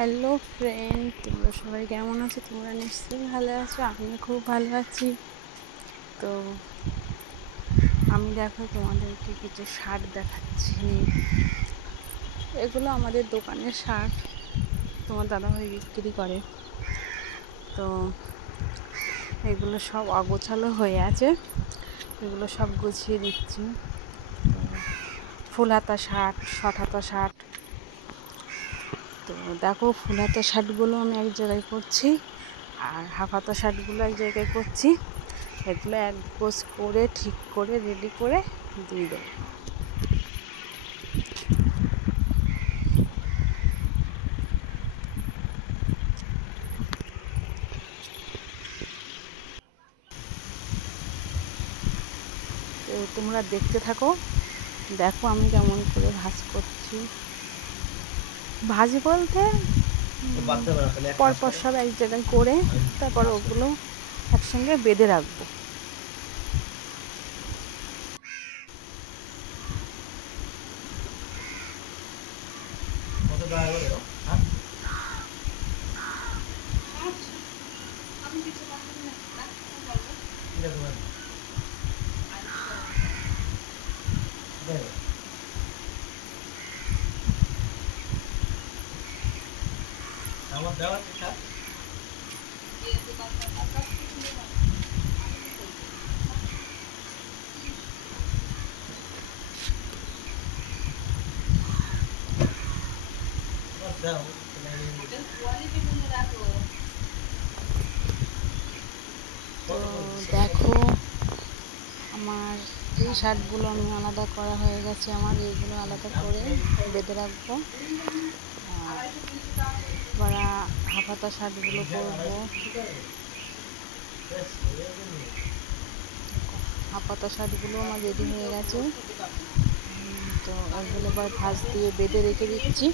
Hello friend, তোমরা সবাই কেমন আছো? তোমরা নিশ্চয়ই ভালো আছো, আমিও খুব ভালো আছি। তো আমি দেখো তোমাদেরকে কিছু শার্ট দেখাচ্ছি। এগুলো আমাদের দোকানের শার্ট, তোমার দাদাভাই বিক্রি করে। তো এগুলো সব অগোছালো হয়ে আছে, এগুলো সব গুছিয়ে দিচ্ছি। তো ফুল হাতা শার্ট, শর্ট হাতা শার্ট। তো দেখো, ফুল হাতা শার্টগুলো আমি এক জায়গায় করছি, আর হাফ হাতা শার্টগুলো এক জায়গায় করছি। এগুলো এক গোছ করে ঠিক করে রেডি করে দিয়ে দেবো। তো তোমরা দেখতে থাকো, দেখো আমি কেমন করে ভাঁজ করছি। ভাজি বলতে পরপর সব এক জায়গায় করে তারপর ওগুলো একসঙ্গে বেঁধে রাখবো। তো দেখো, আমার এই শার্টগুলো আমি আলাদা করা হয়ে গেছে, আমার এইগুলো আলাদা করে বেঁধে রাখবো। এবার হাফ হাতা শার্টগুলো করবো। হাফ হাতা শার্টগুলো আমার রেডি হয়ে গেছে। তো এগুলো এবার ভাঁজ দিয়ে বেঁধে রেখে দিচ্ছি।